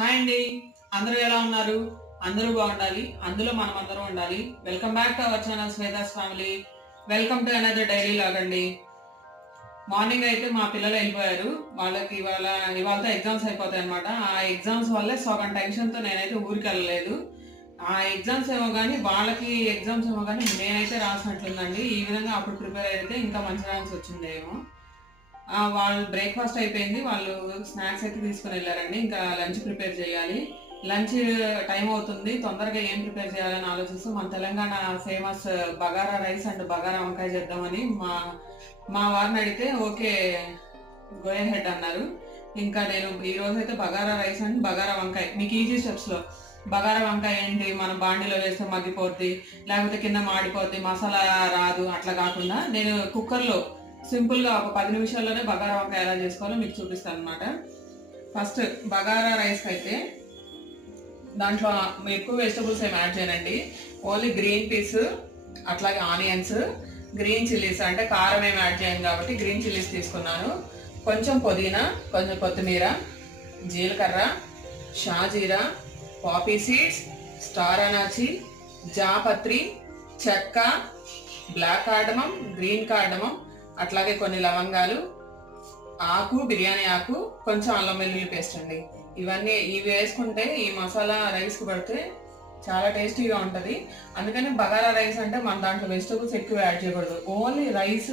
Hi అండి. అందరూ ఎలా ఉన్నారు? అందరూ బాగుండాలి, అందులో మనం అందరం ఉండాలి. Welcome back to our channel Shweta's family. Welcome to another daily vlog అండి. మార్నింగ్ అయితే మా పిల్లలు వెళ్ళిపోయారు. వాళ్ళకి ఇవాళ ఎగ్జామ్స్ అయిపోతాయి అనమాట. ఆ ఎగ్జామ్స్ వల్లే సగం టెన్షన్తో నేనైతే ఊరికి వెళ్ళలేదు. ఆ ఎగ్జామ్స్ ఏమో కానీ వాళ్ళకి ఎగ్జామ్స్ ఏమో కానీ నేనైతే రాసినట్లుందండి. ఈ విధంగా అప్పుడు ప్రిపేర్ అయితే ఇంకా మంచి ర్యాంక్స్ వచ్చిందేమో. వాళ్ళు బ్రేక్ఫాస్ట్ అయిపోయింది, వాళ్ళు స్నాక్స్ అయితే తీసుకుని వెళ్ళారండి. ఇంకా లంచ్ ప్రిపేర్ చేయాలి. లంచ్ టైం అవుతుంది, తొందరగా ఏం ప్రిపేర్ చేయాలని ఆలోచిస్తూ మన Telangana famous bagara rice and bagara వంకాయ చేద్దామని మా వారిని అడిగితే ఓకే గో హెడ్ అన్నారు. ఇంకా నేను ఈ రోజు అయితే బగారా రైస్ అండ్ బగారా వంకాయ మీకు ఈజీ స్టెప్స్లో. బగారా వంకాయ ఏంటి, మనం బాండీలో వేస్తే మగ్గిపోద్ది, లేకపోతే కింద మాడిపోద్ది, మసాలా రాదు, అట్లా కాకుండా నేను కుక్కర్లో సింపుల్గా ఒక 10 నిమిషాల్లోనే బగారా వంకాయ ఎలా చేసుకోవాలో మీకు చూపిస్తాను అనమాట. ఫస్ట్ బగారా రైస్ అయితే దాంట్లో ఎక్కువ వెజిటబుల్స్ ఏమి యాడ్ చేయనండి. ఓన్లీ గ్రీన్ పీస్, అట్లాగే ఆనియన్స్, గ్రీన్ చిల్లీస్, అంటే కారం ఏమి యాడ్ చేయను కాబట్టి గ్రీన్ చిల్లీస్ తీసుకున్నాను. కొంచెం పుదీనా, కొంచెం కొత్తిమీర, జీలకర్ర, షాజీరా, పాపీ సీడ్స్, స్టార్ అనాచి, జాపత్రి, చెక్క, బ్లాక్ కార్డమం, గ్రీన్ కార్డమం, అట్లాగే కొన్ని లవంగాలు, ఆకు, బిర్యానీ ఆకు, కొంచెం అల్లం వెల్లుల్లి పేస్ట్ అండి. ఇవి వేసుకుంటే ఈ మసాలా రైస్కి పడితే చాలా టేస్టీగా ఉంటుంది. అందుకని బగారా రైస్ అంటే మన దాంట్లో వెజిటబుల్స్ ఎక్కువ యాడ్ చేయకూడదు. ఓన్లీ రైస్,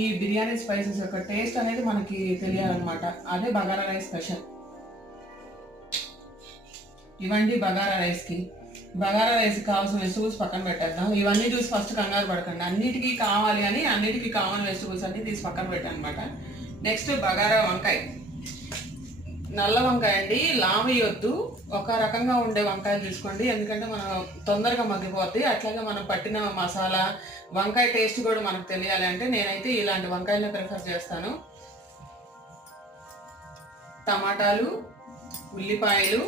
ఈ బిర్యానీ స్పైసెస్ యొక్క టేస్ట్ అనేది మనకి తెలియాలన్నమాట. అదే బగారా రైస్ స్పెషల్. ఇవండి బగారా రైస్కి. బగారా రైస్ కావాల్సిన వెజిటబుల్స్ పక్కన పెట్టేద్దాం. ఇవన్నీ చూసి ఫస్ట్ కంగారు పడకండి. అన్నిటికీ కావాలని వెజిటబుల్స్ అన్ని తీసి పక్కన పెట్టాను అనమాట. నెక్స్ట్ బగారా వంకాయ. నల్ల వంకాయ అండి, లావేయొద్దు. ఒక రకంగా ఉండే వంకాయలు తీసుకోండి, ఎందుకంటే మనం తొందరగా మగ్గిపోద్ది. అట్లాగే మనం పట్టిన మసాలా, వంకాయ టేస్ట్ కూడా మనకు తెలియాలి అంటే నేనైతే ఇలాంటి వంకాయలను ప్రిఫర్ చేస్తాను. టమాటాలు, ఉల్లిపాయలు,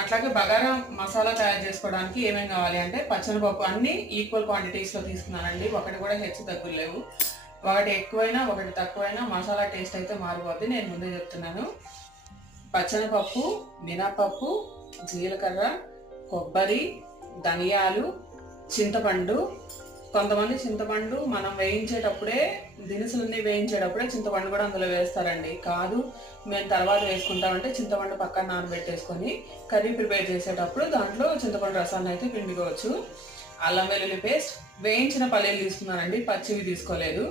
అట్లాగే బగారా మసాలా తయారు చేసుకోవడానికి ఏమేమి కావాలి అంటే పచ్చనిపప్పు అన్ని ఈక్వల్ క్వాంటిటీస్లో తీసుకున్నానండి. ఒకటి కూడా హెచ్చు తగ్గులు లేవు. ఒకటి ఎక్కువైనా ఒకటి తక్కువైనా మసాలా టేస్ట్ అయితే మారిపోద్ది, నేను ముందే చెప్తున్నాను. పచ్చనిపప్పు, మినపప్పు, జీలకర్ర, కొబ్బరి, ధనియాలు, చింతపండు. కొంతమంది చింతపండు మనం దినుసులన్నీ వేయించేటప్పుడే చింతపండు కూడా అందులో వేస్తారండి. కాదు, మేము తర్వాత వేసుకుంటామంటే చింతపండు పక్కన నానబెట్టేసుకొని కర్రీ ప్రిపేర్ చేసేటప్పుడు దాంట్లో చింతపండు రసాన్ని అయితే పిండుకోవచ్చు. అల్లం వెల్లుల్లి పేస్ట్, వేయించిన పల్లీలు తీసుకున్నానండి, పచ్చివి తీసుకోలేదు.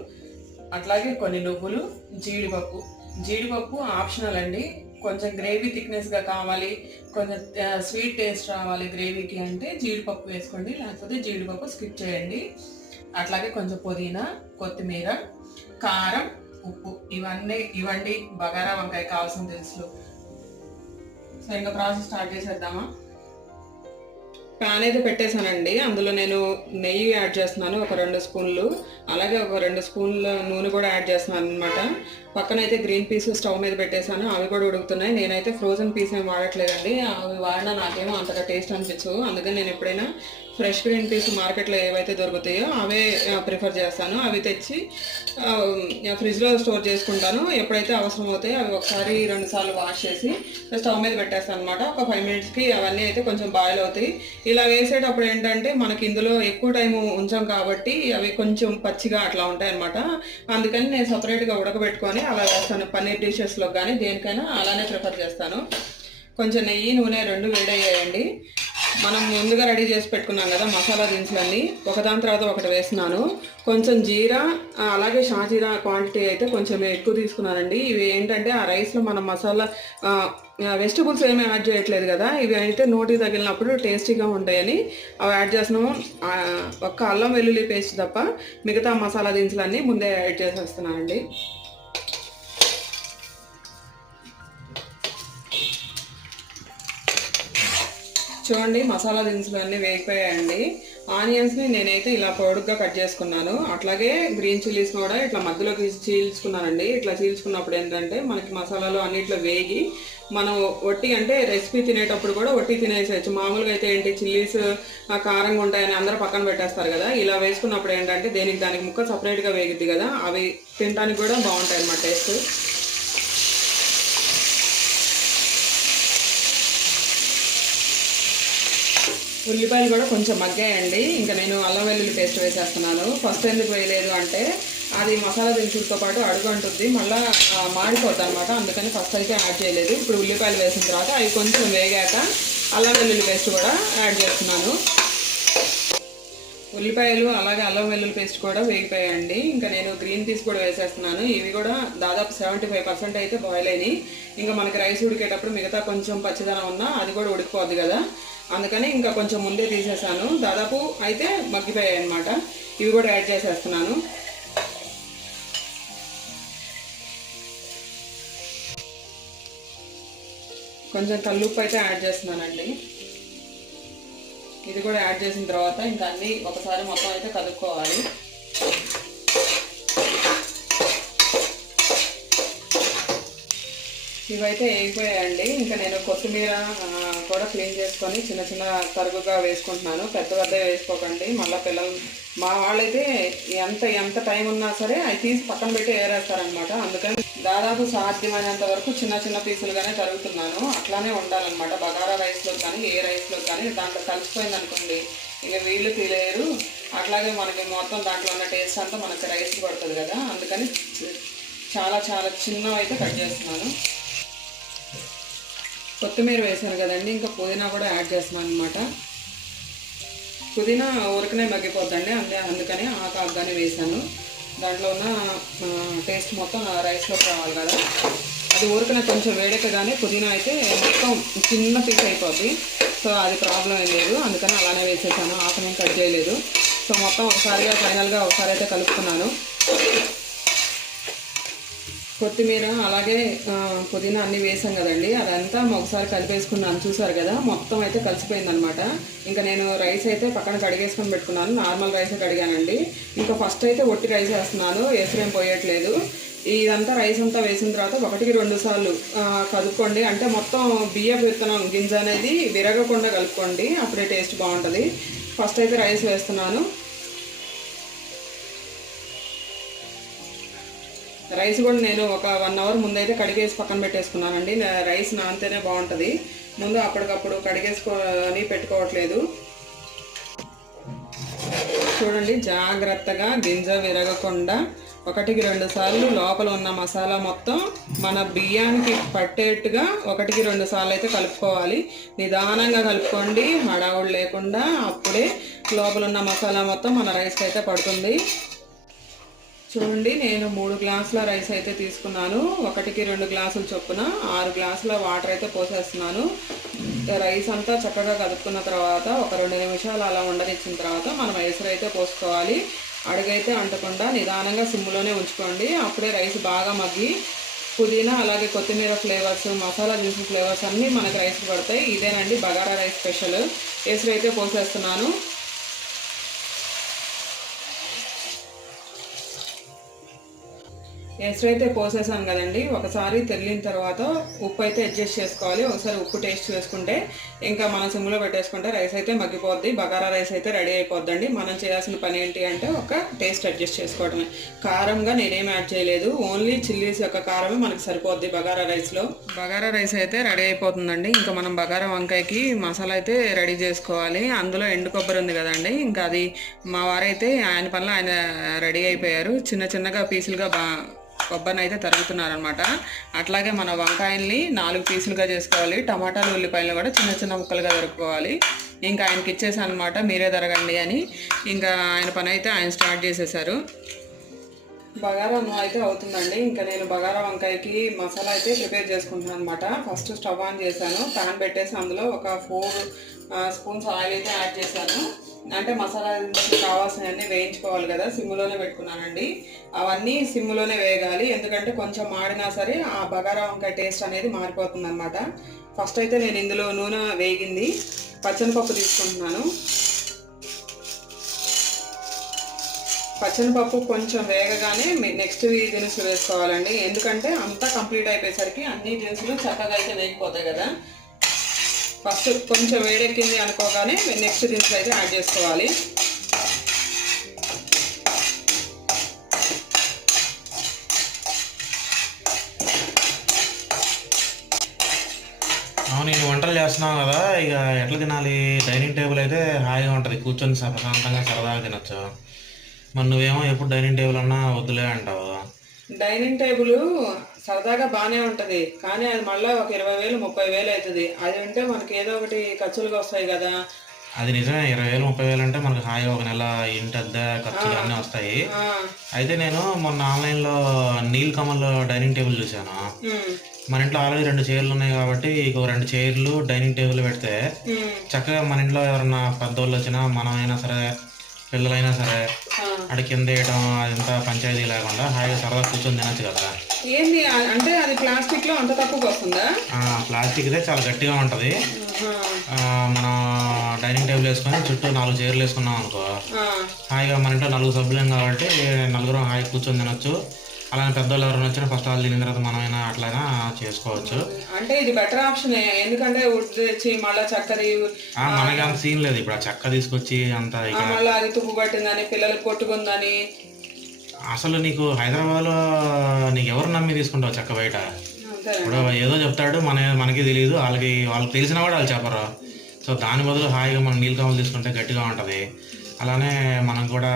అట్లాగే కొన్ని నువ్వులు, జీడిపప్పు ఆప్షనల్ అండి. కొంచెం గ్రేవీ థిక్నెస్గా కావాలి, కొంచెం స్వీట్ టేస్ట్ రావాలి గ్రేవీకి అంటే జీడిపప్పు వేసుకోండి, లేకపోతే జీడిపప్పు స్కిప్ చేయండి. అట్లాగే కొంచెం పుదీనా, కొత్తిమీర, కారం, ఉప్పు. ఇవండి బగారా వంకాయ కావాల్సిన దినుసులు. సో ఇంకా ప్రాసెస్ స్టార్ట్ చేసేద్దామా. ప్యాన్ అయితే పెట్టేశానండి, అందులో నేను నెయ్యి యాడ్ చేస్తున్నాను ఒక 2 స్పూన్లు, అలాగే ఒక 2 స్పూన్ల నూనె కూడా యాడ్ చేస్తున్నాను అనమాట. పక్కన అయితే గ్రీన్ పీస్ స్టవ్ మీద పెట్టేశాను, అవి కూడా ఉడుకుతున్నాయి. నేనైతే ఫ్రోజన్ పీస్ ఏం వాడట్లేదండి, అవి వాడినా నాకేమో అంతగా టేస్ట్ అనిపించవు. అందుకని నేను ఎప్పుడైనా ఫ్రెష్ గ్రీన్ పీస్ మార్కెట్లో ఏవైతే దొరుకుతాయో అవే ప్రిఫర్ చేస్తాను. అవి తెచ్చి ఫ్రిడ్జ్లో స్టోర్ చేసుకుంటాను. ఎప్పుడైతే అవసరం అవుతాయో అవి ఒకసారి 2 సార్లు వాష్ చేసి స్టవ్ మీద పెట్టేస్తాను అనమాట. ఒక 5 మినిట్స్కి అవన్నీ అయితే కొంచెం బాయిల్ అవుతాయి. ఇలా వేసేటప్పుడు ఏంటంటే మనకి ఇందులో ఎక్కువ టైం ఉంచాం కాబట్టి అవి కొంచెం పచ్చిగా అట్లా ఉంటాయి అనమాట. అందుకని నేను సపరేట్గా ఉడకబెట్టుకొని అలా వేస్తాను. పన్నీర్ డిషెస్లో కానీ దేనికైనా అలానే ప్రిఫర్ చేస్తాను. కొంచెం నెయ్యి, నూనె 2 వేడయ్యాయండి. మనం ముందుగా రెడీ చేసి పెట్టుకున్నాం కదా మసాలా దినుసులన్నీ, ఒకదాని తర్వాత ఒకటి వేస్తున్నాను. కొంచెం జీరా, అలాగే షాజీరా క్వాంటిటీ అయితే కొంచెం ఎక్కువ తీసుకున్నానండి. ఇవి ఏంటంటే ఆ రైస్లో మనం మసాలా వెజిటబుల్స్ ఏమీ యాడ్ చేయట్లేదు కదా, ఇవి అయితే నోటికి తగిలినప్పుడు టేస్టీగా ఉంటాయని అవి యాడ్ చేస్తున్నాము. ఒక్క అల్లం వెల్లుల్లి పేస్ట్ తప్ప మిగతా మసాలా దినుసులన్నీ ముందే యాడ్ చేసేస్తున్నానండి. చూడండి మసాలా దినుసులు అన్నీ వేగిపోయాయండి. ఆనియన్స్ని నేనైతే ఇలా పొడుగ్గా కట్ చేసుకున్నాను. అట్లాగే గ్రీన్ చిల్లీస్ కూడా ఇట్లా మధ్యలోకి చీల్చుకున్నానండి. ఇట్లా చీల్చుకున్నప్పుడు ఏంటంటే మనకి మసాలాలు అన్నిట్లో వేగి మనం ఒట్టి అంటే రెసిపీ తినేటప్పుడు కూడా ఒట్టి తినేసేయచ్చు. మామూలుగా అయితే ఏంటి చిల్లీస్ కారంగా ఉంటాయని అందరూ పక్కన పెట్టేస్తారు కదా, ఇలా వేసుకున్నప్పుడు ఏంటంటే దానికి ముక్క సపరేట్గా వేగిద్ది కదా, అవి తినడానికి కూడా బాగుంటాయి అన్నమాట టేస్ట్. ఉల్లిపాయలు కూడా కొంచెం మగ్గాయండి. ఇంకా నేను అల్లం వెల్లుల్లి పేస్ట్ వేసేస్తున్నాను. ఫస్ట్ ఎందుకు వేయలేదు అంటే అది మసాలా దినుసులతో పాటు అడుగు అంటుంది, మళ్ళీ మాడిపోద్ది అనమాట. అందుకని ఫస్ట్ అయితే యాడ్ చేయలేదు. ఇప్పుడు ఉల్లిపాయలు వేసిన తర్వాత అవి కొంచెం వేగాక అల్లం వెల్లుల్లి పేస్ట్ కూడా యాడ్ చేస్తున్నాను. ఉల్లిపాయలు అలాగే అల్లం వెల్లుల్లి పేస్ట్ కూడా వేగిపోయాయండి. ఇంకా నేను గ్రీన్ పీస్ కూడా వేసేస్తున్నాను. ఇవి కూడా దాదాపు 75% అయితే బాయిల్ అయినాయి. ఇంకా మనకి రైస్ ఉడికేటప్పుడు మిగతా కొంచెం పచ్చిదనం ఉన్నా అది కూడా ఉడికిపోద్ది కదా, అందుకని ఇంకా కొంచెం ముందే తీసేసాను. దాదాపు అయితే మగ్గిపోయాయి అనమాట. ఇవి కూడా యాడ్ చేసేస్తున్నాను. కొంచెం కల్లుప్పు అయితే యాడ్ చేస్తున్నానండి. ఇది కూడా యాడ్ చేసిన తర్వాత ఇంకా అన్నీ ఒకసారి మొత్తం అయితే కలుపుకోవాలి. ఇవైతే వేగిపోయాయండి. ఇంకా నేను కొత్తిమీర కూడా క్లీన్ చేసుకొని చిన్న చిన్న తరుగుగా వేసుకుంటున్నాను. పెద్ద వేసుకోకండి, మళ్ళీ పిల్లలు మా వాళ్ళైతే ఎంత టైం ఉన్నా సరే అవి తీసి పక్కన పెట్టి ఏరేస్తారనమాట. అందుకని దాదాపు సాధ్యమైనంత వరకు చిన్న చిన్న పీసులుగానే తరుగుతున్నాను. అట్లానే ఉండాలన్నమాట. బగారా రైస్లో కానీ ఏ రైస్లో కానీ దాంట్లో కలిసిపోయింది అనుకోండి ఇక వీళ్ళు తీలేరు. అట్లాగే మనకి మొత్తం దాంట్లో ఉన్న టేస్ట్ అంతా మనకి రైస్ పడుతుంది కదా, అందుకని చాలా చాలా చిన్నవి అయితే కట్ చేస్తున్నాను. కొత్తిమీర వేసాను కదండి, ఇంకా పుదీనా కూడా యాడ్ చేస్తున్నాను అనమాట. పుదీనా ఊరికనే మగ్గిపోద్దండి, అందుకని ఆకాగానే వేసాను. దాంట్లో ఉన్న టేస్ట్ మొత్తం రైస్లోకి రావాలి కదా, అది ఊరికనే కొంచెం వేడెక్కగానే పుదీనా అయితే మొత్తం చిన్న పీస్ అయిపోద్ది. సో అది ప్రాబ్లం ఏం లేదు, అందుకని అలానే వేసేసాను. ఆకుని కట్ చేయలేదు. సో మొత్తం ఒకసారిగా ఫైనల్గా ఒకసారి అయితే కలుపుతున్నాను. కొత్తిమీర అలాగే పుదీనా అన్నీ వేసాం కదండి, అదంతా ఒకసారి కలిపేసుకున్నాను. చూసారు కదా, మొత్తం అయితే కలిసిపోయింది అనమాట. ఇంకా నేను రైస్ అయితే పక్కన కడిగేసుకొని పెట్టుకున్నాను. నార్మల్ రైస్ కడిగానండి. ఇంకా ఫస్ట్ అయితే ఒట్టి రైస్ వేస్తున్నాను, ఎసురేం పోయట్లేదు. ఇదంతా రైస్ అంతా వేసిన తర్వాత 1-2 సార్లు కలుపుకోండి. అంటే మొత్తం బియ్యం విత్తనం గింజ అనేది విరగకుండా కలుపుకోండి, అప్పుడే టేస్ట్ బాగుంటుంది. ఫస్ట్ అయితే రైస్ వేస్తున్నాను. రైస్ కూడా నేను ఒక 1 అవర్ ముందైతే కడిగేసి పక్కన పెట్టేసుకున్నానండి. రైస్ నానితేనే బాగుంటుంది. ముందు అప్పటికప్పుడు కడిగేసుకొని పెట్టుకోవట్లేదు. చూడండి, జాగ్రత్తగా గింజ విరగకుండా 1-2 సార్లు లోపల ఉన్న మసాలా మొత్తం మన బియ్యానికి పట్టేట్టుగా 1-2 సార్లు అయితే కలుపుకోవాలి. నిదానంగా కలుపుకోండి, హడావుడు లేకుండా. అప్పుడే లోపల ఉన్న మసాలా మొత్తం మన రైస్కి అయితే పడుతుంది. చూడండి, నేను 3 గ్లాసుల రైస్ అయితే తీసుకున్నాను. 1-2 గ్లాసులు చొప్పున 6 గ్లాసుల వాటర్ అయితే పోసేస్తున్నాను. రైస్ అంతా చక్కగా కలుపుకున్న తర్వాత ఒక 2 నిమిషాలు అలా ఉండనిచ్చిన తర్వాత మనం ఎసరు అయితే పోసుకోవాలి. అడుగైతే అంటకుండా నిదానంగా సిమ్లోనే ఉంచుకోండి. అప్పుడే రైస్ బాగా మగ్గి పుదీనా అలాగే కొత్తిమీర ఫ్లేవర్స్, మసాలా దినుసుల ఫ్లేవర్స్ అన్నీ మనకు రైస్కి పడతాయి. ఇదేనండి బగారా రైస్ స్పెషల్. ఎసరు అయితే పోసేస్తున్నాను. ఎసరు అయితే పోసేసాను కదండి, ఒకసారి తెల్లిన తర్వాత ఉప్పు అయితే అడ్జస్ట్ చేసుకోవాలి. ఒకసారి ఉప్పు టేస్ట్ చేసుకుంటే ఇంకా మనం సిమ్లో పెట్టేసుకుంటే రైస్ అయితే మగ్గిపోద్ది. బగారా రైస్ అయితే రెడీ అయిపోద్దండి. మనం చేయాల్సిన పని ఏంటి అంటే ఒక టేస్ట్ అడ్జస్ట్ చేసుకోవడమే. కారంగా నేనేం యాడ్ చేయలేదు, ఓన్లీ చిల్లీస్ యొక్క కారమే మనకి సరిపోద్ది బగారా రైస్లో. బగారా రైస్ అయితే రెడీ అయిపోతుందండి. ఇంకా మనం బగారా వంకాయకి మసాలా అయితే రెడీ చేసుకోవాలి. అందులో ఎండు కొబ్బరి ఉంది కదండి, ఇంకా అది మా వారైతే ఆయన పనులు ఆయన రెడీ అయిపోయారు. చిన్నగా పీసులుగా కొబ్బరిని అయితే తరుగుతున్నారనమాట. అట్లాగే మన వంకాయల్ని 4 పీసులుగా చేసుకోవాలి. టమాటాలు ఉల్లిపాయలు కూడా చిన్న ముక్కలుగా తరుక్కోవాలి. ఇంకా ఆయనకి ఇచ్చేసాను అనమాట, మీరే తరగండి అని. ఇంకా ఆయన పని అయితే ఆయన స్టార్ట్ చేసేసారు. బగారా అయితే అవుతుందండి. ఇంకా నేను బగారా వంకాయకి మసాలా అయితే ప్రిపేర్ చేసుకుంటున్నాను అనమాట. ఫస్ట్ స్టవ్ ఆన్ చేశాను, ప్యాన్ పెట్టేసి అందులో ఒక 4 స్పూన్స్ ఆయిల్ అయితే యాడ్ చేశాను. అంటే మసాలా కావాల్సినవన్నీ వేయించుకోవాలి కదా, సిమ్లోనే పెట్టుకున్నానండి. అవన్నీ సిమ్లోనే వేయగాలి, ఎందుకంటే కొంచెం మాడినా సరే ఆ బగారా వంకాయ టేస్ట్ అనేది మారిపోతుంది అనమాట. ఫస్ట్ అయితే నేను ఇందులో నూనె వేగింది పచ్చనిపప్పు తీసుకుంటున్నాను. పచ్చనిపప్పు కొంచెం వేగగానే నెక్స్ట్ దినుసులు వేసుకోవాలండి, ఎందుకంటే అంతా కంప్లీట్ అయిపోయేసరికి అన్ని దినుసులు చక్కగా అయితే వేగిపోతాయి కదా. ఫస్ట్ కొంచెం వేడెక్కింది అనుకోగానే నెక్స్ట్ దినుసులు అయితే యాడ్ చేసుకోవాలి. నేను వంటలు చేస్తున్నాను. చేస్తున్నావు కదా, ఇక ఎట్లా తినాలి? డైనింగ్ టేబుల్ అయితే హాయిగా ఉంటుంది, కూర్చొని ప్రశాంతంగా సరదాగా తినొచ్చు. మరి నువ్వేమో ఎప్పుడు డైనింగ్ టేబుల్ అన్నా వద్దులే అంటావు. డైనింగ్ టేబుల్ సరదాగా బాగానే ఉంటుంది, కానీ అది మళ్ళీ ఒక 20,000 30,000 అవుతుంది. అది ఉంటే మనకి ఏదో ఒకటి ఖర్చులుగా వస్తాయి కదా. అది నిజమే, 20,000 30,000 అంటే మనకు హాయిగా ఒక నెల ఇంటి అద్దె ఖర్చులు అన్నీ వస్తాయి. అయితే నేను మొన్న ఆన్లైన్లో నీల్ కమల్ డైనింగ్ టేబుల్ చూశాను. మన ఇంట్లో ఆల్రెడీ 2 చైర్లు ఉన్నాయి కాబట్టి ఇక 2 చైర్లు డైనింగ్ టేబుల్ పెడితే చక్కగా మన ఇంట్లో ఎవరన్నా పెద్దోళ్ళు వచ్చినా, మనమైనా సరే పిల్లలైనా సరే అక్కడ కింద వేయడం అదంతా పంచాయతీ లేకుండా హాయిగా సరదా కూర్చొని తినచ్చు కదా. ఏంది అంటే అది ప్లాస్టిక్ లో అంత తక్కువకి వస్తుందా? ప్లాస్టిక్దే చాలా గట్టిగా ఉంటుంది. మనం డైనింగ్ టేబుల్ వేసుకొని చుట్టూ 4 చైర్లు వేసుకున్నాం అనుకో, హాయిగా మన ఇంట్లో 4 సభ్యులం కాబట్టి 4 హాయిగా కూర్చొని తినొచ్చు. అలానే పెద్దవాళ్ళు ఎవరైనా వచ్చినా ఫస్ట్ వాళ్ళు తినిన తర్వాత మనమైనా అట్లయినా చేసుకోవచ్చు. అంటే ఇది బెటర్ ఆప్షన్, ఎందుకంటే వుడ్ తెచ్చి మళ్ళీ చక్కది మనకి అంత సీన్ లేదు. ఇప్పుడు ఆ చెక్క తీసుకొచ్చి అంత మళ్ళీ అది తుప్పు పట్టిందని పిల్లలకు కొట్టుకుందని. అసలు నీకు హైదరాబాద్లో నీకు ఎవరు నమ్మి తీసుకుంటావు చెక్క బయట? ఇప్పుడు ఏదో చెప్తాడు, మనకి తెలియదు, వాళ్ళకి తెలిసినా కూడా వాళ్ళు చెప్పరు. సో దాని బదులు హాయిగా మనం నీళ్ళు కమలు తీసుకుంటే గట్టిగా ఉంటుంది. అలానే మనం కూడా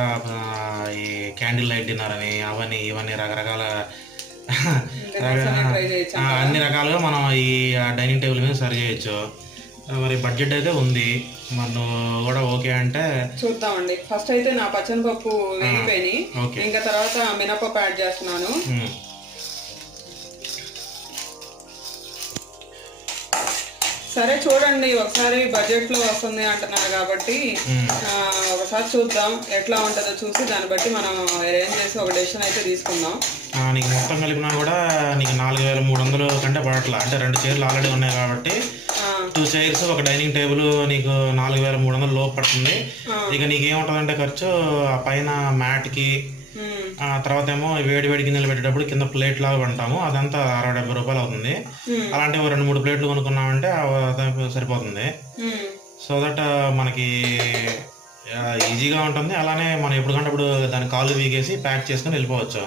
ఈ క్యాండిల్ లైట్ డిన్నర్ అని అవన్నీ ఇవన్నీ రకరకాల అన్ని రకాలుగా మనం ఈ డైనింగ్ టేబుల్ మీద సర్వ్ చేయొచ్చు. మరి బడ్జెట్ అయితే ఉంది, మరి నువ్వు కూడా ఓకే అంటే చూద్దామండి. ఫస్ట్ అయితే నా పచ్చనిపప్పు వేగిపోయి, ఇంకా తర్వాత మినపప్పు యాడ్ చేస్తున్నాను. సరే చూడండి, ఒకసారి బడ్జెట్ లో వస్తుంది అంటున్నారు కాబట్టి ఒకసారి చూద్దాం ఎట్లా ఉంటుందో, చూసి దాన్ని బట్టి మనం అరేంజ్ చేసి ఒక డెసిషన్ అయితే తీసుకుందాం. నీకు మొత్తం కలిపినా కూడా నీకు 4,300 కంటే పడట్లా. అంటే 2 చైర్లు ఆల్రెడీ ఉన్నాయి కాబట్టి 2 చైర్స్ ఒక డైనింగ్ టేబుల్ నీకు 4,300 లోపు పడుతుంది. ఇక నీకేముంటుందంటే ఖర్చు ఆ పైన మ్యాట్కి, తర్వాత ఏమో వేడి గిన్నెలు పెట్టేటప్పుడు కింద ప్లేట్ లాగా కొంటాము, అదంతా 60-70 రూపాయలు అవుతుంది. అలాంటివి 2-3 ప్లేట్లు కొనుక్కున్నామంటే సరిపోతుంది. సో దట్ మనకి ఈజీగా ఉంటుంది. అలానే మనం ఎప్పుడుకంటే అప్పుడు దాని కాళ్ళు వీగేసి ప్యాక్ చేసుకుని వెళ్ళిపోవచ్చు.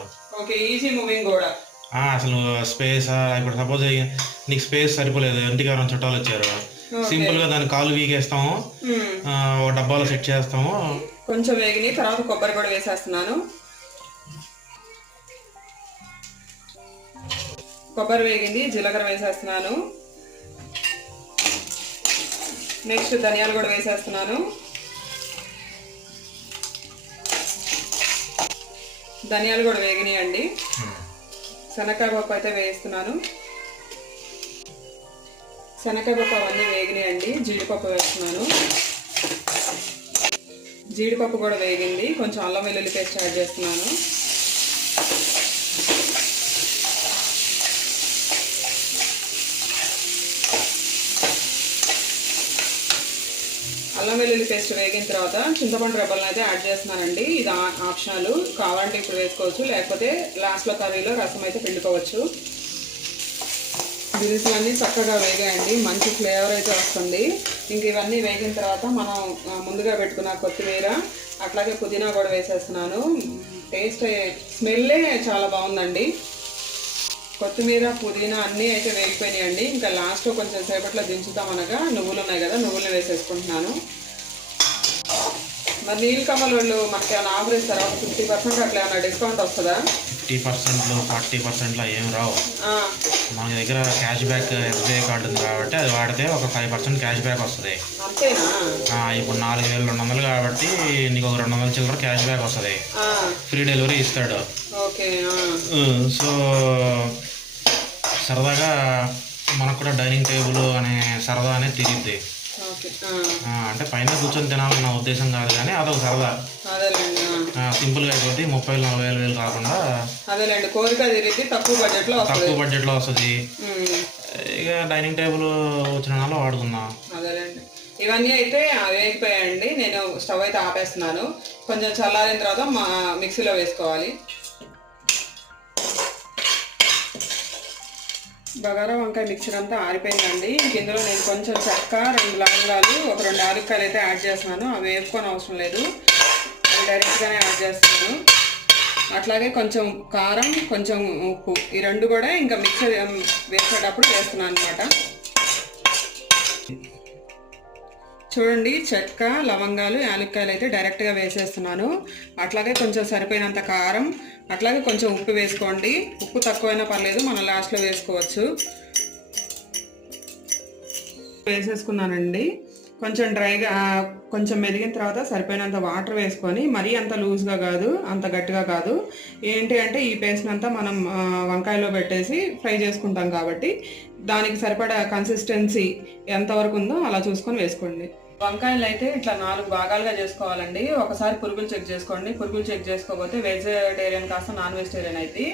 అసలు స్పేస్, ఇప్పుడు సపోజ్ నీకు స్పేస్ సరిపోలేదు, ఇంటికి ఎవరైనా చుట్టాలు వచ్చారు, సింపుల్ గా దాని కాళ్ళు వీగేస్తాము, ఒక డబ్బాలో సెట్ చేస్తాము. కొంచెం వేగిని తర్వాత కొబ్బరి కూడా వేసేస్తున్నాను. కొబ్బరి వేగింది, జీలకర్ర వేసేస్తున్నాను. నెక్స్ట్ ధనియాలు కూడా వేసేస్తున్నాను. ధనియాలు కూడా వేగినాయండి. శనక్కాయ పప్పు అయితే వేస్తున్నాను. శనక్కాయ పప్పు అవన్నీ వేగినాయండి. జీడిపప్పు వేస్తున్నాను. జీడిపప్పు కూడా వేగింది. కొంచెం అల్లం వెల్లుల్లి పేస్ట్ యాడ్ చేస్తున్నాను. అల్లం వెల్లుల్లి పేస్ట్ వేగిన తర్వాత చింతపండు రెబ్బలను అయితే యాడ్ చేస్తున్నానండి. ఇది ఆప్షనల్, కావాలంటే ఇప్పుడు వేసుకోవచ్చు, లేకపోతే లాస్ట్లో కర్రీలో రసం అయితే పిండుకోవచ్చు. దినుసులన్నీ చక్కగా వేగాయండి, మంచి ఫ్లేవర్ అయితే వస్తుంది. ఇంక ఇవన్నీ వేగిన తర్వాత మనం ముందుగా పెట్టుకున్న కొత్తిమీర అట్లాగే పుదీనా కూడా వేసేస్తున్నాను. టేస్ట్ స్మెల్లే చాలా బాగుందండి. కొత్తిమీర పుదీనా అన్నీ అయితే వేగిపోయినాయండి. ఇంకా లాస్ట్లో కొంచెం సేపట్లో దించుతామనగా నువ్వులు ఉన్నాయి కదా, నువ్వులు వేసేసుకుంటున్నాను. మరి నీల్ కమల్ వాళ్ళు మనకి ఏమైనా ఆఫర్ ఇస్తారా? 50% అట్లా ఏమైనా డిస్కౌంట్ వస్తుందా? 50%, 40% ఏం రావు. మన దగ్గర క్యాష్ బ్యాక్ ఎస్బీఐ కార్డు ఉంది కాబట్టి అది వాడితే ఒక 5% క్యాష్ బ్యాక్ వస్తుంది. అంతేనా? ఇప్పుడు 4,200 కాబట్టి నీకు ఒక 200 చిల్లర క్యాష్ బ్యాక్ వస్తుంది. ఫ్రీ డెలివరీ ఇస్తాడు. ఓకే. సో సరదాగా మనకు కూడా డైనింగ్ టేబుల్ అనే సరదా అనేది తిరిగిద్ది. అంటే పైన కూర్చొని తినాలన్న ఉద్దేశం కాదు, కానీ అదొక సరదా. సింపుల్గా అయిపోద్ది, 30,000-40,000 వేలు కాకుండా తక్కువ బడ్జెట్లో వస్తుంది. ఇక డైనింగ్ టేబుల్ వచ్చిన వాళ్ళు వాడుకుందాం. అదేలేండి. ఇవన్నీ అయితే వేగిపోయాయండి. నేను స్టవ్ అయితే ఆపేస్తున్నాను. కొంచెం చల్లారిన తర్వాత మిక్సీలో వేసుకోవాలి. బగారా వంకాయ మిక్చర్ అంతా ఆరిపోయిందండి. ఇందులో నేను కొంచెం చెక్క, 2 లవంగాలు, ఒక 2 యాలక్కాయలు అయితే యాడ్ చేస్తున్నాను. అవి వేపుకొని అవసరం లేదు, డైరెక్ట్గానే యాడ్ చేస్తున్నాను. అట్లాగే కొంచెం కారం, కొంచెం ఉప్పు, ఈ 2 కూడా ఇంకా మిక్సర్ వేసేటప్పుడు వేస్తున్నాను అనమాట. చూడండి, చెక్క, లవంగాలు, యాలక్కాయలు అయితే డైరెక్ట్గా వేసేస్తున్నాను. అట్లాగే కొంచెం సరిపోయినంత కారం, అట్లాగే కొంచెం ఉప్పు వేసుకోండి. ఉప్పు తక్కువైనా పర్లేదు, మనం లాస్ట్లో వేసుకోవచ్చు. వేసేసుకున్నానండి. కొంచెం డ్రైగా, కొంచెం మెదిగిన తర్వాత సరిపోయినంత వాటర్ వేసుకొని, మరీ అంత లూజ్గా కాదు, అంత గట్టిగా కాదు. ఏంటి అంటే ఈ పేస్ట్ అంతా మనం వంకాయలో పెట్టేసి ఫ్రై చేసుకుంటాం కాబట్టి దానికి సరిపడా కన్సిస్టెన్సీ ఎంతవరకు ఉందో అలా చూసుకొని వేసుకోండి. వంకాయలు అయితే ఇట్లా 4 భాగాలుగా చేసుకోవాలండి. ఒకసారి పురుగులు చెక్ చేసుకోండి. పురుగులు చెక్ చేసుకోకపోతే వెజిటేరియన్ కాస్త నాన్ వెజిటేరియన్ అయితే.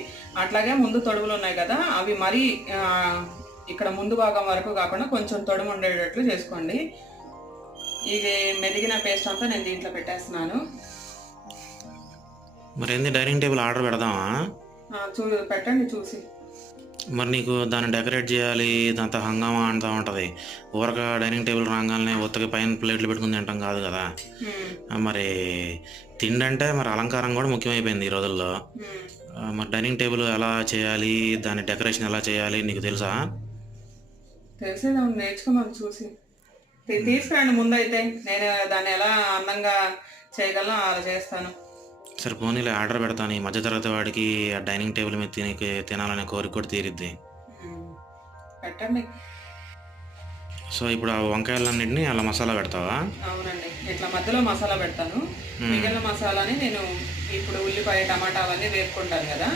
అట్లాగే ముందు తొడుగులు ఉన్నాయి కదా, అవి మరీ ఇక్కడ ముందు భాగం వరకు కాకుండా కొంచెం తొడుము ఉండేటట్లు చేసుకోండి. ఇది మెదిగిన పేస్ట్ అంతా నేను దీంట్లో పెట్టేస్తున్నాను. మరి ఏంది డైనింగ్ టేబుల్ ఆర్డర్ పెడదామా? పెట్టండి చూసి. మరి నీకు దాన్ని డెకరేట్ చేయాలి, దాంతో హంగామా అంతా ఉంటుంది. ఊరక డైనింగ్ టేబుల్ రాగానే ఉత్తకి పైన ప్లేట్లు పెట్టుకుని తింటాం కాదు కదా. మరి తిండి అంటే మరి అలంకారం కూడా ముఖ్యమైపోయింది ఈ రోజుల్లో. మరి డైనింగ్ టేబుల్ ఎలా చేయాలి, దాని డెకరేషన్ ఎలా చేయాలి నీకు తెలుసా? తెలిసేదా, నేర్చుకున్నాను చూసి. తీసుకురండి ముందైతే, నేను దాన్ని ఎలా అందంగా చేయగలను అలా చేస్తాను. సరే పోనీలే, ఆర్డర్ పెడతాను. ఈ మధ్యతరగతి వాడికి ఆ డైనింగ్ టేబుల్ మీద తినాలనే కోరిక కూడా తీరిద్ది. పెట్టండి. సో ఇప్పుడు ఆ వంకాయలన్నింటినీ అలా మసాలా పెడతావా? అవునండి, ఇట్లా మధ్యలో మసాలా పెడతాను. మిగిలిన మసాలాని నేను ఇప్పుడు ఉల్లిపాయ, టమాటా అవన్నీ వేపుకుంటాను కదా,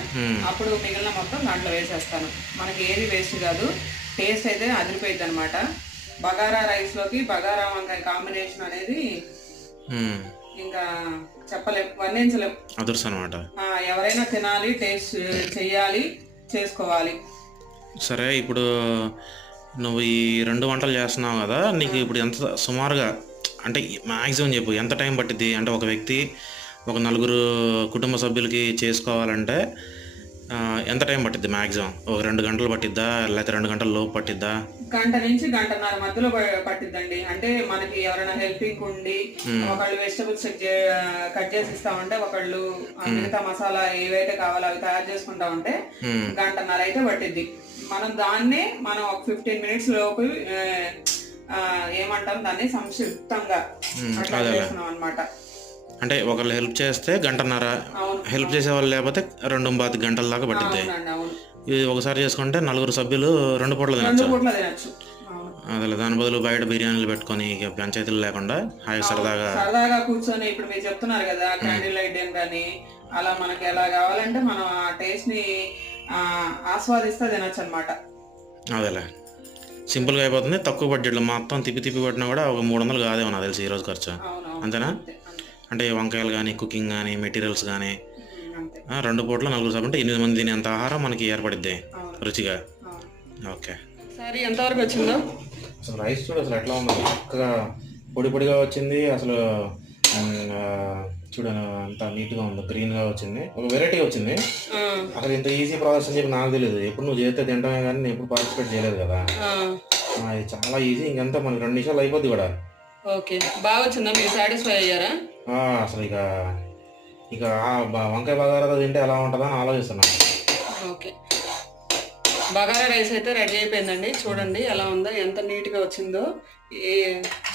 అప్పుడు మిగిలిన మొత్తం దాంట్లో వేసేస్తాను. మనకి ఏది వేస్ట్ కాదు, టేస్ట్ అయితే అదిరిపోయింది అనమాట. బగారా రైస్లోకి బగారా వంకాయ కాంబినేషన్ అనేది ఇంకా చెప్పలేం, వర్ణించలేం. అదృష్టం అనమాట. ఎవరైనా తినాలి, టేస్ట్ చెయ్యాలి, చేసుకోవాలి. సరే, ఇప్పుడు నువ్వు ఈ 2 వంటలు చేస్తున్నావు కదా, నీకు ఇప్పుడు ఎంత సుమారుగా, అంటే మ్యాక్సిమం చెప్పు, ఎంత టైం పట్టిద్ది? అంటే ఒక వ్యక్తి ఒక 4 కుటుంబ సభ్యులకి చేసుకోవాలంటే ఎంత టైం పట్టిద్ది మ్యాక్సిమం? ఒక 2 గంటలు పట్టిద్దా, లేకపోతే 2 గంటల లోపు పట్టిద్దా? గంట నుంచి గంటన్నర మధ్యలో పట్టిద్దండి. అంటే మనకి ఎవరైనా హెల్పింగ్ ఉండి ఒకళ్ళు వెజిటబుల్స్ కట్ చేసి ఇస్తామంటే, ఒకళ్ళు మిగతా మసాలా ఏవైతే కావాలో అవి తయారు చేసుకుంటా ఉంటే గంటన్నర అయితే పట్టిద్ది. మనం దాన్నే ఒక 15 మినిట్స్ లోపు ఏమంటాం దాన్ని సంక్షిప్తంగా అట్లా చేస్తున్నాం అనమాట. అంటే ఒకళ్ళు హెల్ప్ చేస్తే గంటన్నర, హెల్ప్ చేసే వాళ్ళు లేకపోతే 2-3 గంటల దాకా పట్టిద్ది. ఇది ఒకసారి చేసుకుంటే 4 సభ్యులు 2 పూటలు తినచ్చు. అదే, దాని బదులు బయట బిర్యానీలు పెట్టుకొని పంచాయతీలు లేకుండా సరదాగా కూర్చొని, ఇప్పుడు మీరు చెప్తున్నారు కదా క్యాండిల్ లైట్ కానీ, అలా మనకి ఎలా కావాలంటే మనం ఆ టేస్ట్ ని ఆస్వాదిస్తే తినచ్చు అనమాట. అదేలే, సింపుల్గా అయిపోతుంది. తక్కువ బడ్జెట్లో మొత్తం తిప్పి పట్టినా కూడా ఒక 300 కాదేమో నాకు తెలిసి ఈరోజు ఖర్చు. అంతేనా? అంటే వంకాయలు కానీ, కుకింగ్ కానీ, మెటీరియల్స్ కానీ, 2 పూటలు 4 సభ్యులు అంటే 8 మంది తినేంత ఆహారం మనకి ఏర్పడిద్ది రుచిగా. ఓకే, సరే ఎంతవరకు వచ్చిందో అసలు రైస్ చూడు, అసలు ఎట్లా ఉందో, చక్కగా పొడిగా వచ్చింది. అసలు చూడ అంత నీట్గా ఉంది, గ్రీన్గా వచ్చింది, ఒక వెరైటీ వచ్చింది. అసలు ఇంత ఈజీ ప్రాసెస్ అని చెప్పి నాకు తెలియదు. ఎప్పుడు నువ్వు చేస్తే తింటామే కానీ నేను ఎప్పుడు పార్టిసిపేట్ చేయలేదు కదా. ఇది చాలా ఈజీ, ఇంకంతా మనకి 2 నిమిషాలు అయిపోద్ది కూడా. ఓకే, బాగా వచ్చిందా? మీరు సాటిస్ఫై అయ్యారా? అసలు ఇక వంకాయ బగారా తింటే ఎలా ఉంటుందని ఆలోచిస్తున్నాను. ఓకే, బగారా రైస్ అయితే రెడీ అయిపోయిందండి. చూడండి ఎలా ఉందో, ఎంత నీట్గా వచ్చిందో,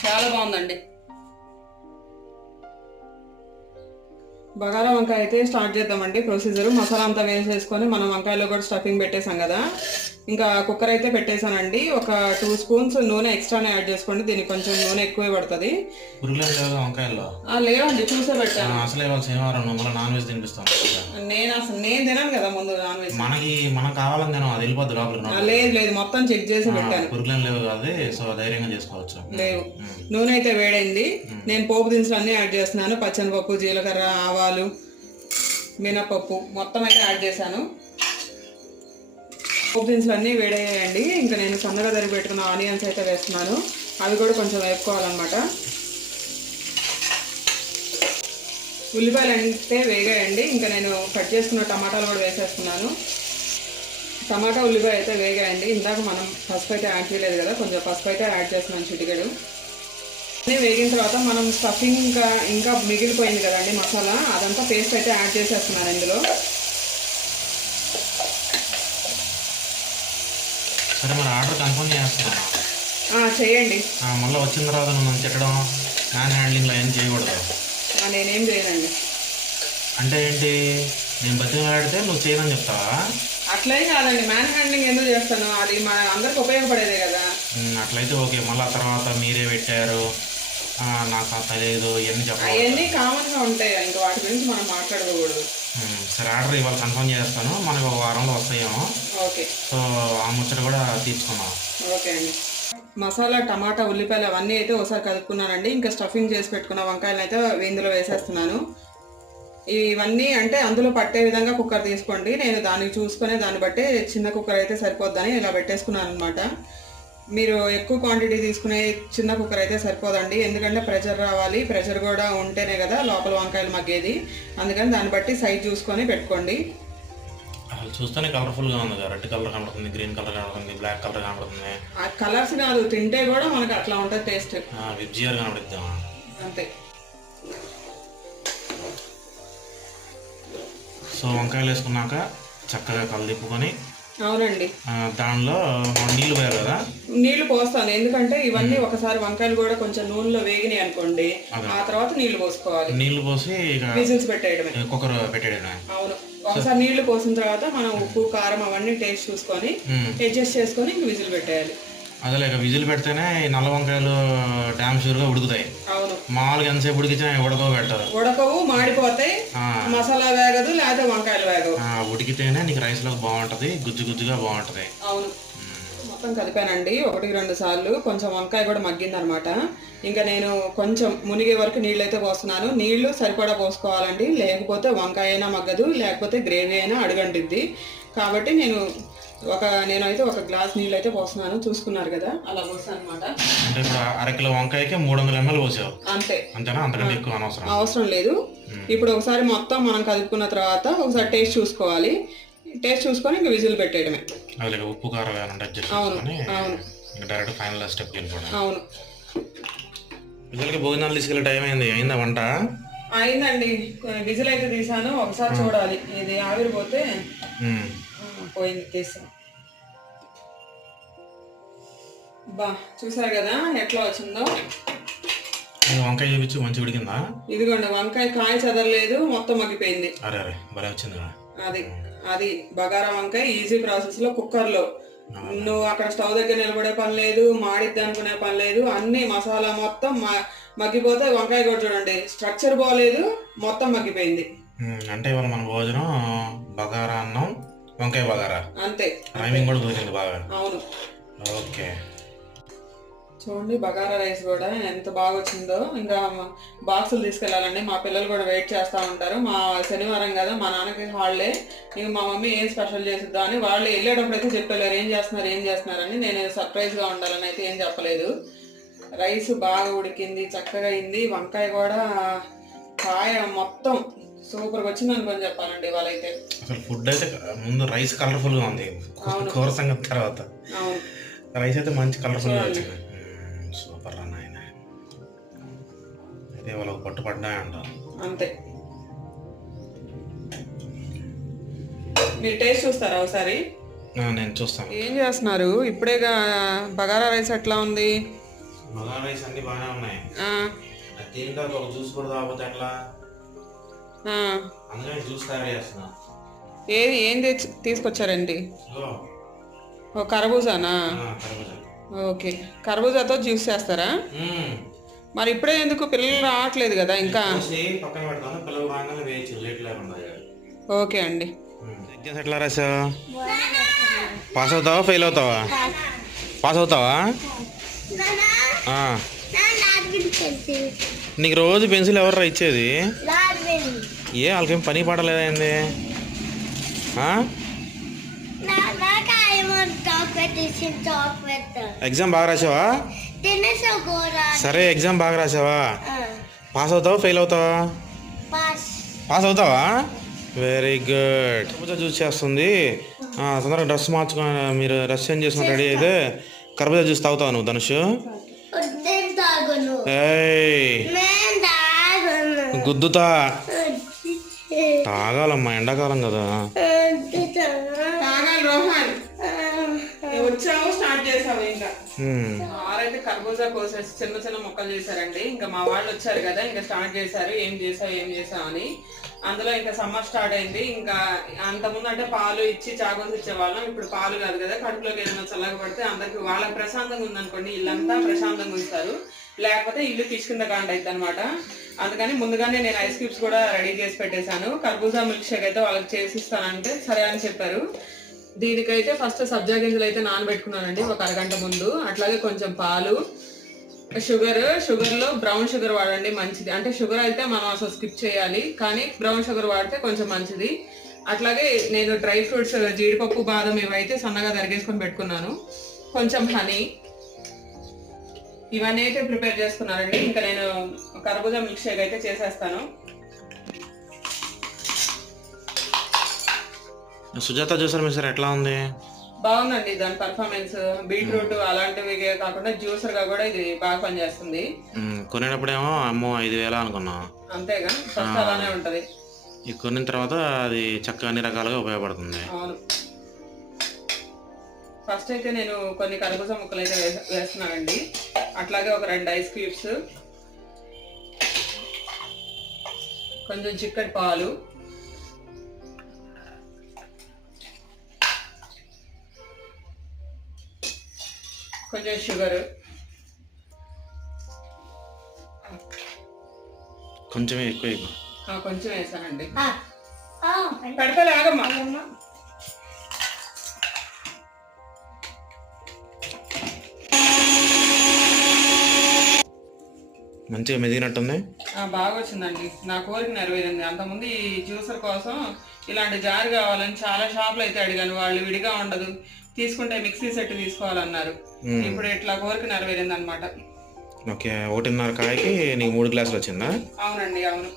చాలా బాగుందండి. బగారా వంకాయ అయితే స్టార్ట్ చేద్దామండి. ప్రొసీజర్ మసాలా అంతా వేసేసుకొని మనం వంకాయలో కూడా స్టఫింగ్ పెట్టేసాం కదా, ఇంకా కుక్కర్ అయితే పెట్టేశానండి. ఒక 2 స్పూన్స్ నూనె ఎక్స్ట్రానే యాడ్ చేసుకోండి, దీనికి కొంచెం నూనె ఎక్కువే పడుతుంది. లేవండి, చూసే పెట్టాను. నేను తినాను కదా ముందు నాన్ వెజ్. మనకి కావాలని లేదు, మొత్తం చెక్ చేసి పెట్టాను. లేవు. నూనె అయితే వేడైంది. నేను పోపు దినుసులు అన్నీ యాడ్ చేస్తున్నాను. పచ్చనిపప్పు, జీలకర్ర, ఆవాలు, మినపప్పు మొత్తం అయితే యాడ్ చేశాను. పోపు దినుసులు అన్నీ వేడయ్యాయండి. ఇంకా నేను సన్నగా తరిగి పెట్టుకున్న ఆనియన్స్ అయితే వేస్తున్నాను. అవి కూడా కొంచెం వేపుకోవాలన్నమాట. ఉల్లిపాయలు అంటే వేగాయండి. ఇంకా నేను కట్ చేసుకున్న టమాటాలు కూడా వేసేస్తున్నాను. టమాటా, ఉల్లిపాయ అయితే వేగాయండి. ఇందాక మనం పసుపు అయితే యాడ్ చేయలేదు కదా, కొంచెం పసుపు అయితే యాడ్ చేస్తున్నాను, చిటికెడు. అన్నీ వేగిన తర్వాత మనం స్టఫింగ్ ఇంకా మిగిలిపోయింది కదండి మసాలా, అదంతా పేస్ట్ అయితే యాడ్ చేసేస్తున్నాను ఇందులో. సరే, మరి ఆర్డర్ కన్ఫర్మ్ చేస్తున్నాను. చేయండి. మళ్ళీ వచ్చిన తర్వాత నువ్వు నన్ను తిట్టడం మ్యాన్ హ్యాండ్లింగ్లో ఏం చేయకూడదు. నేనేం చేయనండి. అంటే ఏంటి, నేను బతిమలాడితే నువ్వు చేయనని చెప్తావా? అట్లే కాదండి, మ్యాన్ హ్యాండ్లింగ్ ఎందుకు చేస్తాను, అది మా అందరికి ఉపయోగపడేదే కదా. అట్లయితే ఓకే. మళ్ళీ తర్వాత మీరే పెట్టారు నాకు తెలియదు ఇవన్నీ చెప్పాలి. అవన్నీ కామన్గా ఉంటాయి, ఇంకా వాటి గురించి మనం మాట్లాడుకోకూడదు. సరే, ఆర్డర్ ఇవాళ కన్ఫర్మ్ చేస్తాను, మనకు ఒక వారంలో వస్తాయేమో. ఓకే. సో ఆ ముచ్చట కూడా తీసుకున్నాం. ఓకే అండి. మసాలా, టమాటా, ఉల్లిపాయలు అవన్నీ అయితే ఒకసారి కలుపుకున్నానండి. ఇంకా స్టఫింగ్ చేసి పెట్టుకున్న వంకాయలు అయితే ఇందులో వేసేస్తున్నాను. ఇవన్నీ అంటే అందులో పట్టే విధంగా కుక్కర్ తీసుకోండి. నేను దానికి చూసుకునే దాన్ని బట్టి చిన్న కుక్కర్ అయితే సరిపోద్దని ఇలా పెట్టేసుకున్నాను అనమాట. మీరు ఎక్కువ క్వాంటిటీ తీసుకునే చిన్న కుక్కర్ అయితే సరిపోదండి, ఎందుకంటే ప్రెషర్ రావాలి. ప్రెషర్ కూడా ఉంటేనే కదా లోపల వంకాయలు మగ్గేది. అందుకని దాన్ని బట్టి సైజ్ చూసుకొని పెట్టుకోండి. చూస్తేనే కలర్ఫుల్గా ఉంది, రెడ్ కలర్ కనబడుతుంది, గ్రీన్ కలర్ కనబడుతుంది, బ్లాక్ కలర్ కనబడుతుంది. ఆ కలర్స్ కాదు, తింటే కూడా మనకు అట్లా ఉంటుంది టేస్ట్. విబ్జియర్ కనబడుద్దాం అంతే. సో వంకాయలు వేసుకున్నాక చక్కగా కలదిప్పుకొని, అవునండి, దానిలో నీళ్ళు పోయాలి కదా. నీళ్లు పోస్తాను, ఎందుకంటే ఇవన్నీ ఒకసారి వంకాయలు కూడా కొంచెం నూనెలో వేగినాయి అనుకోండి, ఆ తర్వాత నీళ్లు పోసుకోవాలి. నీళ్లు పోసి విజిల్స్ పెట్టేయడమే, కుక్కర్ పెట్టేయడమే. అవును. ఒకసారి నీళ్లు పోసిన తర్వాత మనం ఉప్పు, కారం అవన్నీ టేస్ట్ చూసుకొని అడ్జస్ట్ చేసుకొని విజిల్ పెట్టేయాలి. అదే విజిల్ పెడితేనే నల్ల వంకాయలు డ్యామ్ షూర్గా ఉడుకుతాయి. అవును, మామూలుగా ఎంతసేపు ఉడికితే ఉడకవు, మాడిపోతాయి, మసాలా వేగదు, లేదా వంకాయలు వేగవు. ఉడికితేనే నీకు రైస్ లో బాగుంటది, గుజ్జు గుజ్జుగా బాగుంటది. అవును. మొత్తం కలిపానండి 1-2 సార్లు. కొంచెం వంకాయ కూడా మగ్గింది అనమాట. ఇంకా నేను కొంచెం మునిగే వరకు నీళ్ళు అయితే పోస్తున్నాను. నీళ్లు సరిపడా పోసుకోవాలండి, లేకపోతే వంకాయ అయినా మగ్గదు, లేకపోతే గ్రేవీ అయినా అడుగంటిద్ది. కాబట్టి నేనైతే 1 గ్లాస్ నీళ్ళు అయితే పోస్తున్నాను, చూసుకున్నారు కదా, అలా పోస్తాను అనమాట. అంటే ఇప్పుడు 1/2 కిలో వంకాయకి 300 ml పోసావు అంతే. అంతేనా? అంతకంటే ఎక్కువ అవసరం లేదు. ఇప్పుడు ఒకసారి మొత్తం మనం కలుపుకున్న తర్వాత ఒకసారి టేస్ట్ చూసుకోవాలి. టేస్ట్ చూసుకొని ఇంకా విజిల్ పెట్టేయడమే. అదే ఉప్పు కారం అవును, అవును, డైరెక్ట్ ఫైనల్ స్టెప్ వెళ్ళిపోవడం. అవును. పిల్లలకి భోజనాలు తీసుకెళ్ళే టైం అయిందా? వంట అయిందండి, విజిల్ అయితే తీసాను. ఒకసారి చూడాలి, ఇది ఆవిరిపోతే పోయింది, తీసాను. చూసారు కదా ఎట్లా వచ్చిందో. వంకాయ చూపించి మంచిగా ఉడికిందా? ఇదిగోండి, వంకాయ కాయ చదరలేదు, మొత్తం మగ్గిపోయింది. అరే భలే వచ్చింది. అది బగారా వంకాయ ఈజీ ప్రాసెస్ లో కుక్కర్ లో. నువ్వు అక్కడ స్టవ్ దగ్గర నిలబడే పని లేదు, మాడిద్ది అనుకునే పని లేదు. అన్ని మసాలా మొత్తం మగ్గిపోతే వంకాయ కూడా చూడండి, స్ట్రక్చర్ బాగలేదు, మొత్తం మగ్గిపోయింది. అంటే ఇవాళ మన భోజనం బగారా అన్నం, వంకాయ బగారా, అంతే. రైమింగ్ కూడా కుదిరింది బాగా. అవును. ఓకే, చూడండి బగారా రైస్ కూడా ఎంత బాగా వచ్చిందో. ఇంకా బాక్సులు తీసుకెళ్ళాలండి, మా పిల్లలు కూడా వెయిట్ చేస్తూ ఉంటారు. మా శనివారం కదా, మా నాన్నకి హాలిడే. ఇంక మా మమ్మీ ఏం స్పెషల్ చేసిద్దా అని వాళ్ళు వెళ్ళేటప్పుడు అయితే చెప్పలేరు ఏం చేస్తున్నారని. నేను సర్ప్రైజ్గా ఉండాలని అయితే ఏం చెప్పలేదు. రైస్ బాగా ఉడికింది, చక్కగా అయింది. వంకాయ కూడా కాయ మొత్తం సూపర్గా వచ్చింది అనుకొని చెప్పాలండి వాళ్ళైతే. అసలు ఫుడ్ అయితే ముందు రైస్ కలర్ఫుల్గా ఉంది, కూర సంగతి తర్వాత. అవును, రైస్ అయితే మంచి కలర్ఫుల్గా వచ్చింది. సూపర్ అన్న ఆయన అయితే వాళ్ళకి పట్టు పడ్డాయంట. అంతే. మీరు టేస్ట్ చూస్తారా ఒకసారి? నేను చూస్తాను. ఏం చేస్తున్నారు ఇప్పుడేగా? బగారా రైస్ ఎట్లా ఉంది? బగారా రైస్ అన్ని బాగానే ఉన్నాయి. దీంట్లో ఒక జ్యూస్ కూడా తాగకపోతే ఎట్లా? అందుకని జ్యూస్ తయారు చేస్తున్నా. ఏం తీసుకొచ్చారండి? ఓ కర్బూజానా? ఓకే, కర్బూజాతో జ్యూస్ చేస్తారా? మరి ఇప్పుడే ఎందుకు? పిల్లలు రావట్లేదు కదా ఇంకా. ఓకే అండి. ఎగ్జామ్స్ ఎట్లా రాసావు? పాస్ అవుతావా ఫెయిల్ అవుతావా? పాస్ అవుతావా? నీకు రోజు పెన్సిల్ ఎవర్రా ఇచ్చేది? వాళ్ళకేం పని పడలేదండి. ఎగ్జామ్ బాగా రాసావా? సరే, ఎగ్జామ్ బాగా రాసావా? పాస్ అవుతావా ఫెయిల్ అవుతావా? పాస్ అవుతావా? Very good. కర్బూజా జ్యూస్ చేస్తుంది. తొందరగా డ్రెస్ మార్చుకొని మీరు డ్రెస్ చేంజ్ చేసుకుని రెడీ అయితే కర్బూజా జ్యూస్ తాగుతావు నువ్వు ధనుష్? గుద్దుతా. తాగాలమ్మా, ఎండాకాలం కదా. వచ్చావు, స్టార్ట్ చేసావు. ఇంకా కర్బూజా కోసేసి చిన్న చిన్న ముక్కలు చేశారండి. ఇంకా మా వాళ్ళు వచ్చారు కదా, ఇంకా స్టార్ట్ చేశారు ఏం చేసావు అని. అందులో ఇంకా సమ్మర్ స్టార్ట్ అయింది. ఇంకా అంతకుముందు అంటే పాలు ఇచ్చి చాకోసి ఇచ్చేవాళ్ళం, ఇప్పుడు పాలు కాదు కదా, కడుపులోకి ఏదైనా చల్లగా పడితే అందరికి వాళ్ళకి ప్రశాంతంగా ఉందనుకోండి ఇల్లంతా ప్రశాంతంగా ఉంచుతారు, లేకపోతే ఇల్లు పిచ్చుకుంద కాండ అవుతుంది అనమాట. అందుకని ముందుగానే నేను ఐస్ క్యూబ్స్ కూడా రెడీ చేసి పెట్టేశాను. కర్బూజా మిల్క్ షేక్ అయితే వాళ్ళకి చేసిస్తానంటే సరే అని చెప్పారు. దీనికైతే ఫస్ట్ సబ్జా గింజలు అయితే నానబెట్టుకున్నానండి ఒక అరగంట ముందు. అట్లాగే కొంచెం పాలు, షుగర్లో బ్రౌన్ షుగర్ వాడండి మంచిది. అంటే షుగర్ అయితే మనం అసలు స్కిప్ చేయాలి, కానీ బ్రౌన్ షుగర్ వాడితే కొంచెం మంచిది. అట్లాగే నేను డ్రై ఫ్రూట్స్ జీడిపప్పు బాదం ఇవైతే సన్నగా తరిగేసుకొని పెట్టుకున్నాను. కొంచెం హనీ, ఇవన్నీ అయితే ప్రిపేర్ చేసుకున్నానండి. ఇంకా నేను కర్బూజా మిల్క్ షేక్ అయితే చేసేస్తాను. సుజాత జ్యూసర్ మిక్సర్ ఎట్లా ఉంది? బాగుందండి దాని పర్ఫార్మెన్స్. బీట్రూట్ అలాంటివి కాకుండా జ్యూసర్ గా కూడా ఇది బాగా పనిచేస్తుంది. కొనేటప్పుడేమో అమ్మో 5,000 అనుకున్నా, అంతేగా ఫస్ట్ అలానే ఉంటది. ఈ కొనిన తర్వాత అది చక్కగా అన్ని రకాలుగా ఉపయోగపడుతుంది. అవును. ఫస్ట్ అయితే నేను కొన్ని కర్బూజా ముక్కలు అయితే వేస్తున్నానండి. అట్లాగే ఒక 2 ఐస్ క్యూబ్స్, కొంచెం చిక్కటి పాలు, కొంచెం షుగర్, కొంచెం ఎక్కువ కొంచెం వేసానండి. పెడతా లాగమ్మా. మంచిగా మెదిగినట్టుంది. బాగా వచ్చిందండి, నా కోరిక నెరవేరింది. అంతకుముందు ఈ జ్యూసర్ కోసం ఇలాంటి జార్ కావాలని చాలా షాపులు అయితే అడిగాను, వాళ్ళు విడిగా ఉండదు, తీసుకుంటే మిక్సీ సెట్ తీసుకోవాలన్నారు. ఇప్పుడు ఇట్లా కోరిక నెరవేరింది అనమాట. ఓకే, 1.5 కాయకి నీకు 3 గ్లాసులు వచ్చిందా? అవునండి, అవును.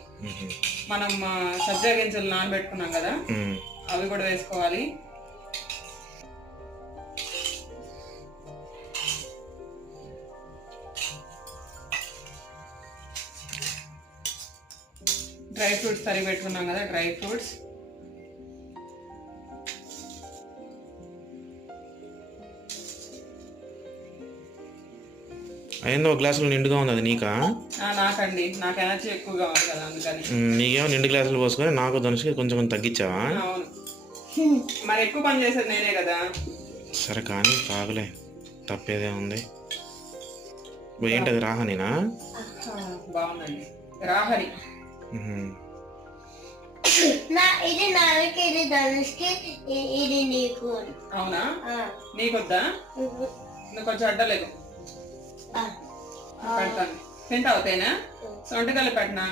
మనం సబ్జా గింజలు నానబెట్టుకున్నాం కదా, అవి కూడా వేసుకోవాలి. డ్రై ఫ్రూట్స్ తరిగి పెట్టుకున్నాం కదా, డ్రై ఫ్రూట్స్, అయిందో 1 గ్లాసులు నిండుగా ఉంది, అది నీకా? నాకండి, నాకు ఎనర్జీ ఎక్కువగా ఉంది కదా అందుకని. నీకేమో 2 గ్లాసులు పోసుకొని నాకు ధనుషుకి కొంచెం కొంచెం తగ్గించావా? అవును, మరి ఎక్కువ పని చేసేది నేనే కదా. సరే కానీ తాగులే, తప్పేదే ఉంది. ఏంటది, రాహనినా? బాగుందండి, రాహని. ఇది నాకి, ఇది ధనుష్కి, ఇది నీకు. అవునా, నీకొద్దా? నువ్వు కొంచెం అడ్డలేదు పెడతాను, తింటావు తేనా? సొంటి కలిపి పెట్టనా?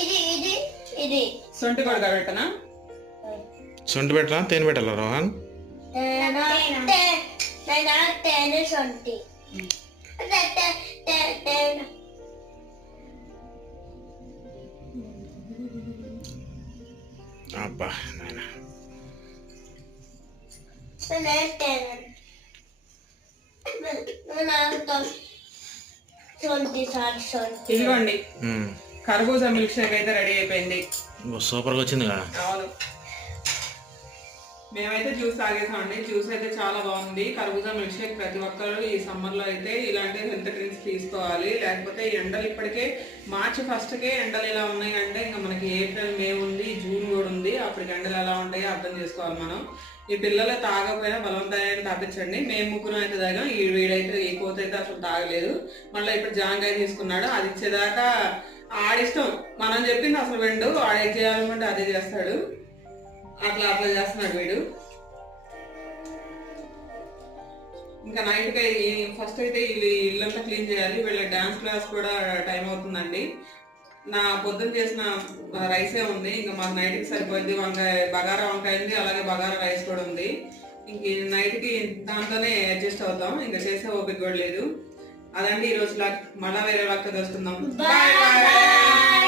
ఇది ఇది ఇది సొంటి కూడా పెట్టనా? సొంటి పెట్టరా, తేనె పెట్టాలా రోహన్? తేనె సొంటి. అబ్బా నాయనా, ఇదిగోండి కర్బూజా మిల్క్ షేక్ అయితే రెడీ అయిపోయింది. సూపర్గా వచ్చిందిగా. అవును, మేమైతే జ్యూస్ తాగేసామండి. జ్యూస్ అయితే చాలా బాగుంది. కర్బూజా మిల్క్ షేక్ ప్రతి ఒక్కరు ఈ సమ్మర్ లో అయితే ఇలాంటి హెల్త్ డ్రింక్స్ తీసుకోవాలి, లేకపోతే ఈ ఎండలు ఇప్పటికే మార్చి 1కే ఎండలు ఎలా ఉన్నాయి అంటే ఇంకా మనకి ఏప్రిల్, మే ఉంది, జూన్ కూడా ఉంది, అప్పటికి ఎండలు ఎలా ఉంటాయో అర్థం చేసుకోవాలి మనం. ఈ పిల్లలు తాగకపోయినా బలవంతాన్ని తాపించండి. మేము ముగ్గురు అయితే తాగాం, ఈ వీడైతే ఈ కోత అయితే అసలు తాగలేదు. మళ్ళీ ఇప్పుడు జాంకాయ తీసుకున్నాడు, అది ఇచ్చేదాకా ఆడిష్టం. మనం చెప్పింది అసలు వెండు, ఆడేది చేయాలనుకుంటే అదే చేస్తాడు. అట్లా చేస్తున్నాడు వీడు. ఇంకా నైట్కి ఫస్ట్ అయితే ఇల్లంతా క్లీన్ చేయాలి. వీళ్ళ డాన్స్ క్లాస్ కూడా టైం అవుతుందండి. నా పొద్దున్న చేసిన రైసే ఉంది, ఇంకా మాకు నైట్కి సరిపోయింది. బగారా వంకాయ ఉంది, అలాగే బగారా రైస్ కూడా ఉంది. ఇంక నైట్కి దాంతోనే అడ్జస్ట్ అవుతాం, ఇంకా చేసే ఓపిక కూడా లేదు. అదండి ఈరోజు మళ్ళా వేరే లాక్ వస్తున్నాం. Bye bye.